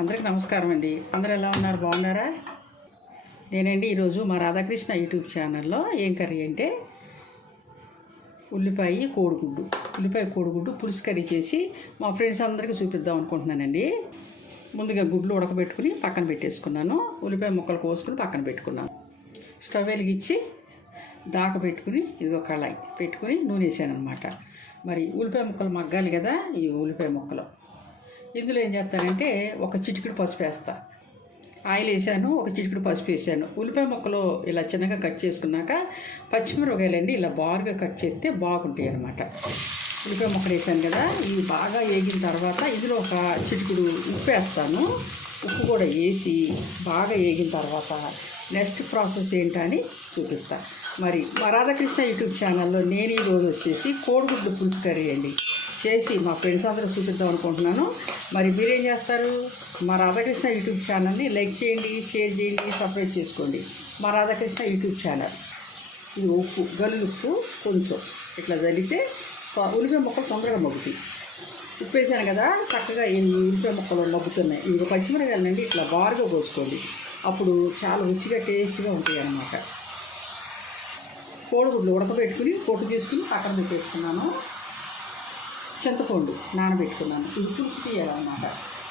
అందరికి నమస్కారం అండి. అందరూ ఎలా ఉన్నారు? బాగున్నారా? నేనండి ఈరోజు మా రాధాకృష్ణ యూట్యూబ్ ఛానల్లో ఏం కర్రీ అంటే ఉల్లిపాయ కోడిగుడ్డు పులుసు కర్రీ చేసి మా ఫ్రెండ్స్ అందరికీ చూపిద్దాం అనుకుంటున్నానండి. ముందుగా గుడ్లు ఉడకబెట్టుకుని పక్కన పెట్టేసుకున్నాను. ఉల్లిపాయ ముక్కలు కోసుకుని పక్కన పెట్టుకున్నాను. స్టవ్ వెలిగించి దాక పెట్టుకుని ఇదిగో కళాయి పెట్టుకుని నూనె వేసాను అనమాట. మరి ఉల్లిపాయ ముక్కలు మగ్గాలి కదా. ఈ ఉల్లిపాయ ముక్కలు ఇందులో ఏం చేస్తానంటే ఒక చిటికెడు పసుపు వేస్తా. ఆయిల్ వేసాను, ఒక చిటికెడు పసుపు వేసాను. ఉల్లిపాయ ముక్కలు ఇలా చిన్నగా కట్ చేసుకున్నాక పచ్చిమిరపకాయలండి ఇలా బారుగా కట్ చేస్తే బాగుంటాయి అన్నమాట. ఉల్లిపాయ ముక్కలు వేసాను కదా, ఇవి బాగా వేగిన తర్వాత ఇందులో ఒక చిటికెడు ఉప్పు వేస్తాను. ఉప్పు కూడా వేసి బాగా వేగిన తర్వాత నెక్స్ట్ ప్రాసెస్ ఏంటని చూపిస్తాను. మరి మా రాధాకృష్ణ యూట్యూబ్ ఛానల్లో నేను ఈరోజు వచ్చేసి కోడిగుడ్డు పులుసు కర్రీ అండి చేసి మా ఫ్రెండ్స్ అందరూ చూపిద్దాం అనుకుంటున్నాను. మరి మీరేం చేస్తారు? మా రాధాకృష్ణ యూట్యూబ్ ఛానల్ని లైక్ చేయండి, షేర్ చేయండి, సబ్స్క్రైబ్ చేసుకోండి. మా రాధాకృష్ణ యూట్యూబ్ ఛానల్. ఇది ఉప్పు, గల్లుప్పు కొంచెం ఇట్లా జరిగితే ఉల్లిపాయ ముక్కలు తొందరగా మగ్గుతాయి. ఉప్పు వేసాను కదా, చక్కగా ఉల్లిపాయ ముక్కలు మగ్గుతున్నాయి. ఇది పచ్చిమిరకాయలండి ఇట్లా బారుగా పోసుకోండి. అప్పుడు చాలా రుచిగా టేస్ట్గా ఉంటాయి అన్నమాట. కోడిగుడ్లు ఉడకబెట్టుకుని పొట్టు తీసుకుని పక్కన పెట్టేసుకున్నాను. చింతపండు నానబెట్టుకున్నాను. ఇది పులుసు తీయాలన్నమాట.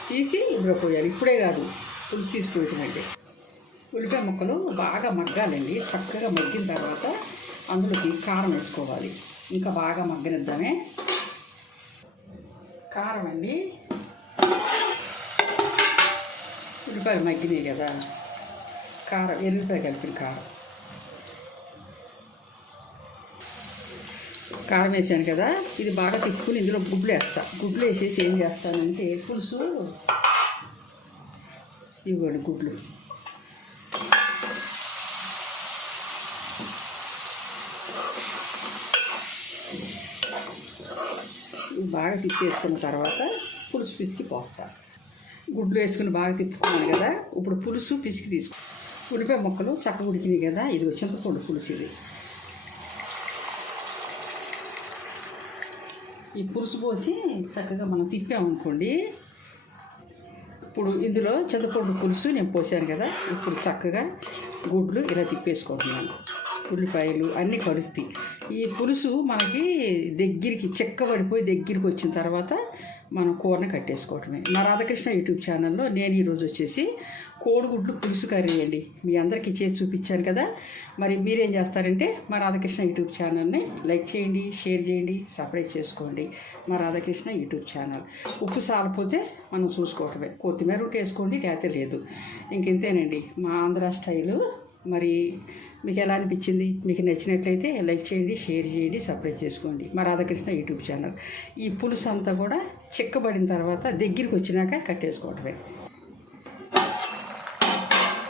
తీసి ఇందులో పోయాలి. ఇప్పుడే కాదు, పులుసు తీసుకుపోయినట్టే. ఉల్లిపాయ ముక్కలు బాగా మగ్గాలండి. చక్కగా మగ్గిన తర్వాత అందులోకి కారం వేసుకోవాలి. ఇంకా బాగా మగ్గనిద్దామే. కారం అండి, ఉల్లిపాయ మగ్గినాయి కదా, కారం ఎల్లిపాయ కలిపిన కారం వేసాను కదా. ఇది బాగా తిప్పుకుని ఇందులో గుడ్లు వేస్తా. గుడ్లు వేసేసి ఏం చేస్తానంటే పులుసు ఇవ్వండి. గుడ్లు బాగా తిప్పేసుకున్న తర్వాత పులుసు పిసికి పోస్తా. గుడ్లు వేసుకుని బాగా తిప్పుకున్నాను కదా. ఇప్పుడు పులుసు పిసికి తీసుకో. ఉల్లిపాయ ముక్కలు చక్కగా ఉడికినాయి కదా. ఇది చింతపండు పులుసు. ఇది ఈ పులుసు పోసి చక్కగా మనం తిప్పామనుకోండి. ఇప్పుడు ఇందులో చింతపండు పులుసు నేను పోసాను కదా. ఇప్పుడు చక్కగా గుడ్లు ఇలా తిప్పేసుకుంటున్నాను. ఉల్లిపాయలు అన్నీ కలుస్తాయి. ఈ పులుసు మనకి దగ్గరికి చిక్కబడిపోయి దగ్గరికి వచ్చిన తర్వాత మనం కూరని కట్టేసుకోవటమే. మా రాధాకృష్ణ యూట్యూబ్ ఛానల్లో నేను ఈరోజు వచ్చేసి కోడిగుడ్లు పులుసు కర్రీ అండి మీ అందరికీ చేసి చూపించాను కదా. మరి మీరేం చేస్తారంటే మా రాధాకృష్ణ యూట్యూబ్ ఛానల్ని లైక్ చేయండి, షేర్ చేయండి, సబ్స్క్రైబ్ చేసుకోండి. మా రాధాకృష్ణ యూట్యూబ్ ఛానల్. ఉప్పు సాలపోతే మనం చూసుకోవటమే. కొత్తిమీర రొట్టె వేసుకోండి, లేకపోతే లేదు. ఇంకెంతేనండి మా ఆంధ్ర స్టైలు. మరి మీకు ఎలా అనిపించింది? మీకు నచ్చినట్లయితే లైక్ చేయండి, షేర్ చేయండి, సబ్స్క్రైబ్ చేసుకోండి. మా రాధాకృష్ణ యూట్యూబ్ ఛానల్. ఈ పులుసు అంతా కూడా చిక్కబడిన తర్వాత దగ్గరికి వచ్చినాక కట్టేసుకోవటమే.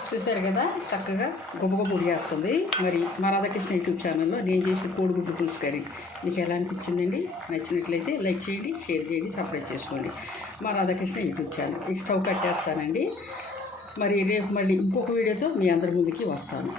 చూసారు కదా, చక్కగా గుమ్మగొమ్మ ఉడిగేస్తుంది. మరి మా రాధాకృష్ణ యూట్యూబ్ ఛానల్లో నేను చేసిన కోడిగుడ్డు పులుసు కర్రీ మీకు ఎలా అనిపించిందండి? నచ్చినట్లయితే లైక్ చేయండి, షేర్ చేయండి, సబ్స్క్రైబ్ చేసుకోండి. మా రాధాకృష్ణ యూట్యూబ్ ఛానల్. ఈ స్టవ్ కట్టేస్తానండి. మరి రేపు మళ్ళీ ఇంకొక వీడియోతో మీ అందరి ముందుకి వస్తాను.